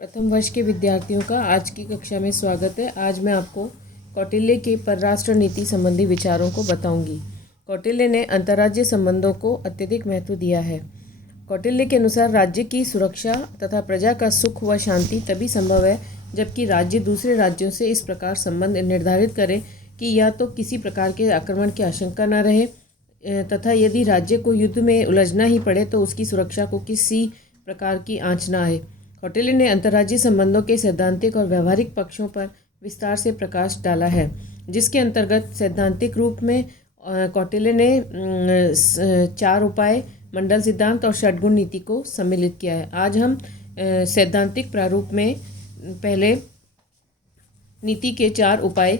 प्रथम वर्ष के विद्यार्थियों का आज की कक्षा में स्वागत है। आज मैं आपको कौटिल्य के परराष्ट्र नीति संबंधी विचारों को बताऊंगी। कौटिल्य ने अंतर्राज्यीय संबंधों को अत्यधिक महत्व दिया है। कौटिल्य के अनुसार राज्य की सुरक्षा तथा प्रजा का सुख व शांति तभी संभव है जबकि राज्य दूसरे राज्यों से इस प्रकार संबंध निर्धारित करे कि या तो किसी प्रकार के आक्रमण की आशंका न रहे तथा यदि राज्य को युद्ध में उलझना ही पड़े तो उसकी सुरक्षा को किसी प्रकार की आँच न आए। कौटिल्य ने अंतर्राज्यीय संबंधों के सैद्धांतिक और व्यावहारिक पक्षों पर विस्तार से प्रकाश डाला है, जिसके अंतर्गत सैद्धांतिक रूप में कौटिल्य ने 4 उपाय, मंडल सिद्धांत और षड्गुण नीति को सम्मिलित किया है। आज हम सैद्धांतिक प्रारूप में पहले नीति के 4 उपाय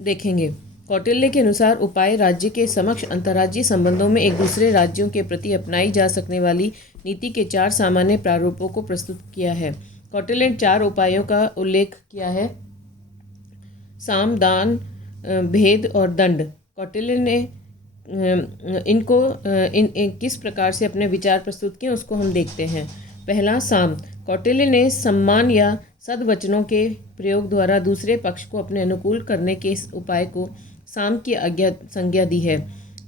देखेंगे। कौटिल्य के अनुसार उपाय राज्य के समक्ष अंतर्राज्यीय संबंधों में एक दूसरे राज्यों के प्रति अपनाई जा सकने वाली नीति के 4 सामान्य प्रारूपों को प्रस्तुत किया है। कौटिल्य ने 4 उपायों का उल्लेख किया है: साम, दान, भेद और दंड। कौटिल्य ने इनको किस प्रकार से अपने विचार प्रस्तुत किए उसको हम देखते हैं। पहला, साम। कौटिल्य ने सम्मान या सद्वचनों के प्रयोग द्वारा दूसरे पक्ष को अपने अनुकूल करने के इस उपाय को साम की संज्ञा दी है।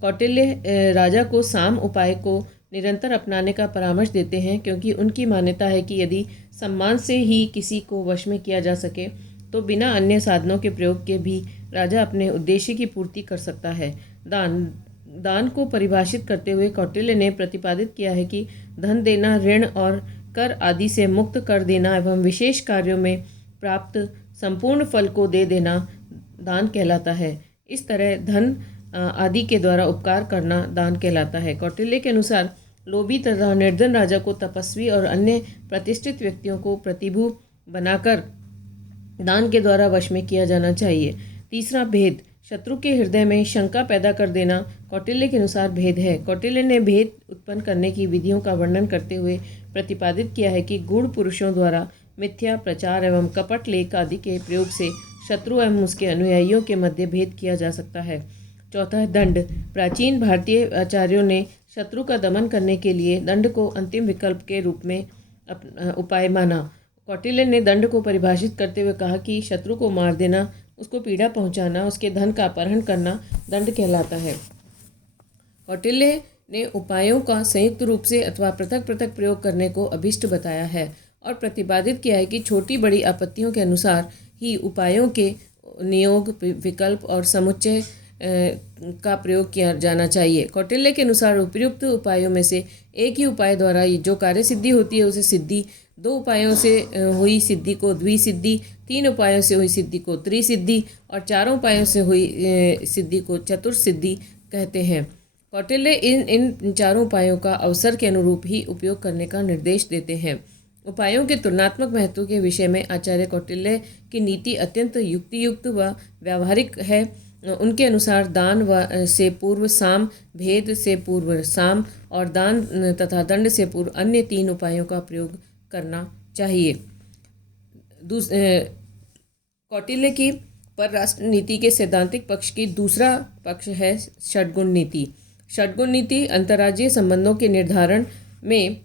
कौटिल्य राजा को साम उपाय को निरंतर अपनाने का परामर्श देते हैं क्योंकि उनकी मान्यता है कि यदि सम्मान से ही किसी को वश में किया जा सके तो बिना अन्य साधनों के प्रयोग के भी राजा अपने उद्देश्य की पूर्ति कर सकता है। दान को परिभाषित करते हुए कौटिल्य ने प्रतिपादित किया है कि धन देना, ऋण और कर आदि से मुक्त कर देना एवं विशेष कार्यों में प्राप्त संपूर्ण फल को दे देना दान कहलाता है। इस तरह धन आदि के द्वारा उपकार करना दान कहलाता है। कौटिल्य के अनुसार लोभी तथा निर्धन राजा को तपस्वी और अन्य प्रतिष्ठित व्यक्तियों को प्रतिभू बनाकर दान के द्वारा वश में किया जाना चाहिए। तीसरा, भेद। शत्रु के हृदय में शंका पैदा कर देना कौटिल्य के अनुसार भेद है। कौटिल्य ने भेद उत्पन्न करने की विधियों का वर्णन करते हुए प्रतिपादित किया है कि गूढ़ पुरुषों द्वारा मिथ्या प्रचार एवं कपट लेख आदि के प्रयोग से शत्रु एवं उसके अनुयायियों के मध्य भेद किया जा सकता है। चौथा है दंड। प्राचीन भारतीय आचार्यों ने शत्रु का दमन करने के लिए दंड को अंतिम विकल्प के रूप में उपाय माना। कौटिल्य ने दंड को परिभाषित करते हुए कहा कि शत्रु को मार देना, उसको पीड़ा पहुंचाना, उसके धन का अपहरण करना दंड कहलाता है। कौटिल्य ने उपायों का संयुक्त रूप से अथवा पृथक पृथक प्रयोग करने को अभिष्ट बताया है और प्रतिपादित किया है कि छोटी बड़ी आपत्तियों के अनुसार ही उपायों के नियोग, विकल्प और समुच्चय का प्रयोग किया जाना चाहिए। कौटिल्य के अनुसार उपयुक्त उपायों में से एक ही उपाय द्वारा जो कार्य सिद्धि होती है उसे सिद्धि, 2 उपायों से हुई सिद्धि को द्विसिद्धि, 3 उपायों से हुई सिद्धि को त्रिसिद्धि और 4 उपायों से हुई सिद्धि को चतुर्सिद्धि कहते हैं। कौटिल्य इन 4 उपायों का अवसर के अनुरूप ही उपयोग करने का निर्देश देते हैं। उपायों के तुलनात्मक महत्व के विषय में आचार्य कौटिल्य की नीति अत्यंत युक्तियुक्त व व्यावहारिक है। उनके अनुसार दान से पूर्व साम, भेद से पूर्व साम और दान तथा दंड से पूर्व अन्य 3 उपायों का प्रयोग करना चाहिए। कौटिल्य की परराष्ट्र नीति के सैद्धांतिक पक्ष की दूसरा पक्ष है षड्गुण नीति। षड्गुण नीति अंतर्राज्यीय संबंधों के निर्धारण में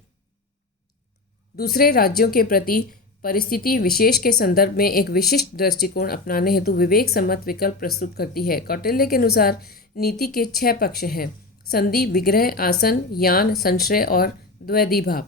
दूसरे राज्यों के प्रति परिस्थिति विशेष के संदर्भ में एक विशिष्ट दृष्टिकोण अपनाने हेतु विवेक सम्मत विकल्प प्रस्तुत करती है। कौटिल्य के अनुसार नीति के 6 पक्ष हैं: संधि, विग्रह, आसन, यान, संशय और द्वैधिभाव।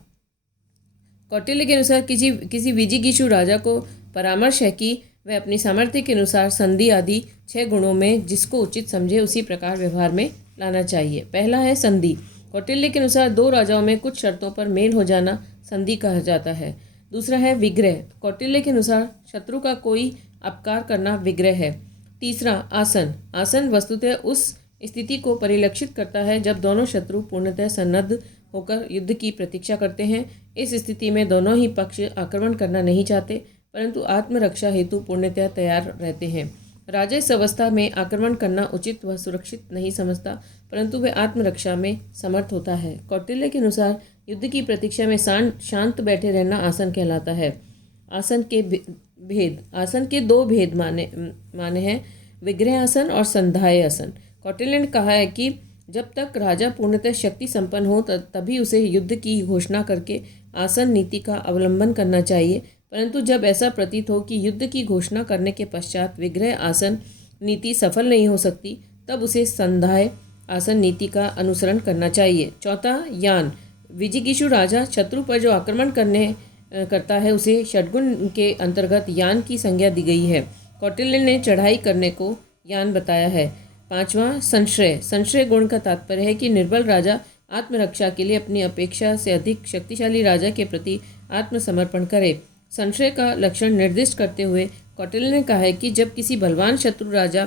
कौटिल्य के अनुसार किसी विजिगीषु राजा को परामर्श है कि वह अपनी सामर्थ्य के अनुसार संधि आदि 6 गुणों में जिसको उचित समझे उसी प्रकार व्यवहार में लाना चाहिए। पहला है संधि। कौटिल्य के अनुसार 2 राजाओं में कुछ शर्तों पर मेल हो जाना संधि कहा जाता है। दूसरा है विग्रह। कौटिल्य के अनुसार शत्रु का कोई अपकार करना विग्रह है। तीसरा, आसन। आसन वस्तुतः उस स्थिति को परिलक्षित करता है जब दोनों शत्रु पूर्णतः सन्नद्ध होकर युद्ध की प्रतीक्षा करते हैं। इस स्थिति में दोनों ही पक्ष आक्रमण करना नहीं चाहते परंतु आत्मरक्षा हेतु पूर्णतः तैयार रहते हैं। राजा इस अवस्था में आक्रमण करना उचित व सुरक्षित नहीं समझता परंतु वह आत्मरक्षा में समर्थ होता है। कौटिल्य के अनुसार युद्ध की प्रतीक्षा में शांत बैठे रहना आसन कहलाता है। आसन के भेद। आसन के 2 भेद माने हैं: विग्रह आसन और संधाय आसन। कौटिल्य ने कहा है कि जब तक राजा पूर्णतः शक्ति संपन्न हो तभी उसे युद्ध की घोषणा करके आसन नीति का अवलंबन करना चाहिए परंतु जब ऐसा प्रतीत हो कि युद्ध की घोषणा करने के पश्चात विग्रह आसन नीति सफल नहीं हो सकती, तब उसे संधाय आसन नीति का अनुसरण करना चाहिए। चौथा, यान। विजिगीषु राजा शत्रु पर जो आक्रमण करता है उसे षड्गुण के अंतर्गत यान की संज्ञा दी गई है। कौटिल्य ने चढ़ाई करने को यान बताया है। पांचवा, संश्रय। संश्रय गुण का तात्पर्य है कि निर्बल राजा आत्मरक्षा के लिए अपनी अपेक्षा से अधिक शक्तिशाली राजा के प्रति आत्मसमर्पण करे। संश्रय का लक्षण निर्दिष्ट करते हुए कौटिल्य ने कहा है कि जब किसी बलवान शत्रु राजा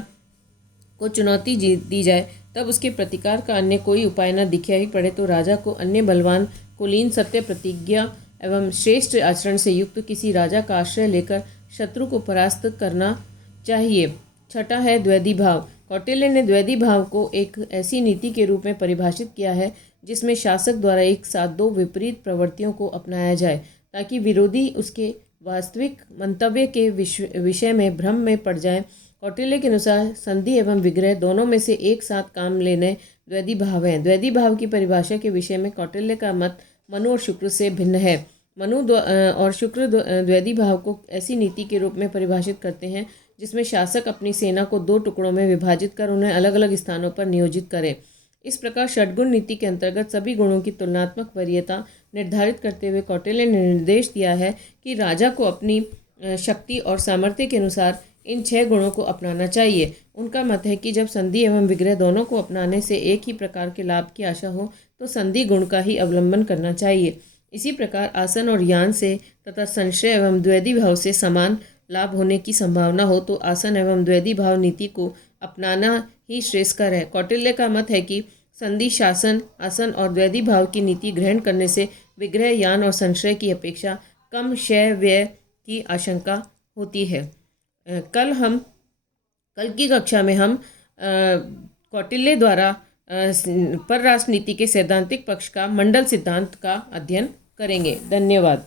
को चुनौती दी जाए तब उसके प्रतिकार का अन्य कोई उपाय न दिखाई पड़े तो राजा को अन्य बलवान, कुलीन, सत्य प्रतिज्ञा एवं श्रेष्ठ आचरण से युक्त किसी राजा का आश्रय लेकर शत्रु को परास्त करना चाहिए। छठा है द्वैधी भाव। कौटिल्य ने द्वैधी भाव को एक ऐसी नीति के रूप में परिभाषित किया है जिसमें शासक द्वारा एक साथ दो विपरीत प्रवृत्तियों को अपनाया जाए ताकि विरोधी उसके वास्तविक मंतव्य के विषय में भ्रम में पड़ जाए। कौटिल्य के अनुसार संधि एवं विग्रह दोनों में से एक साथ काम लेने द्वैधी भाव हैं। द्वैधी भाव की परिभाषा के विषय में कौटिल्य का मत मनु और शुक्र से भिन्न है। मनु और शुक्र द्वैधी भाव को ऐसी नीति के रूप में परिभाषित करते हैं जिसमें शासक अपनी सेना को दो टुकड़ों में विभाजित कर उन्हें अलग अलग स्थानों पर नियोजित करे। इस प्रकार षड्गुण नीति के अंतर्गत सभी गुणों की तुलनात्मक वरीयता निर्धारित करते हुए कौटिल्य ने निर्देश दिया है कि राजा को अपनी शक्ति और सामर्थ्य के अनुसार इन 6 गुणों को अपनाना चाहिए। उनका मत है कि जब संधि एवं विग्रह दोनों को अपनाने से एक ही प्रकार के लाभ की आशा हो तो संधि गुण का ही अवलंबन करना चाहिए। इसी प्रकार आसन और यान से तथा संशय एवं द्वैधी भाव से समान लाभ होने की संभावना हो तो आसन एवं द्वैधी भाव नीति को अपनाना ही श्रेयस्कर है। कौटिल्य का मत है कि संधि, शासन, आसन और द्वैधी भाव की नीति ग्रहण करने से विग्रह, यान और संशय की अपेक्षा कम क्षय व्यय की आशंका होती है। कल की कक्षा में हम कौटिल्य द्वारा परराष्ट्र नीति के सैद्धांतिक पक्ष का मंडल सिद्धांत का अध्ययन करेंगे। धन्यवाद।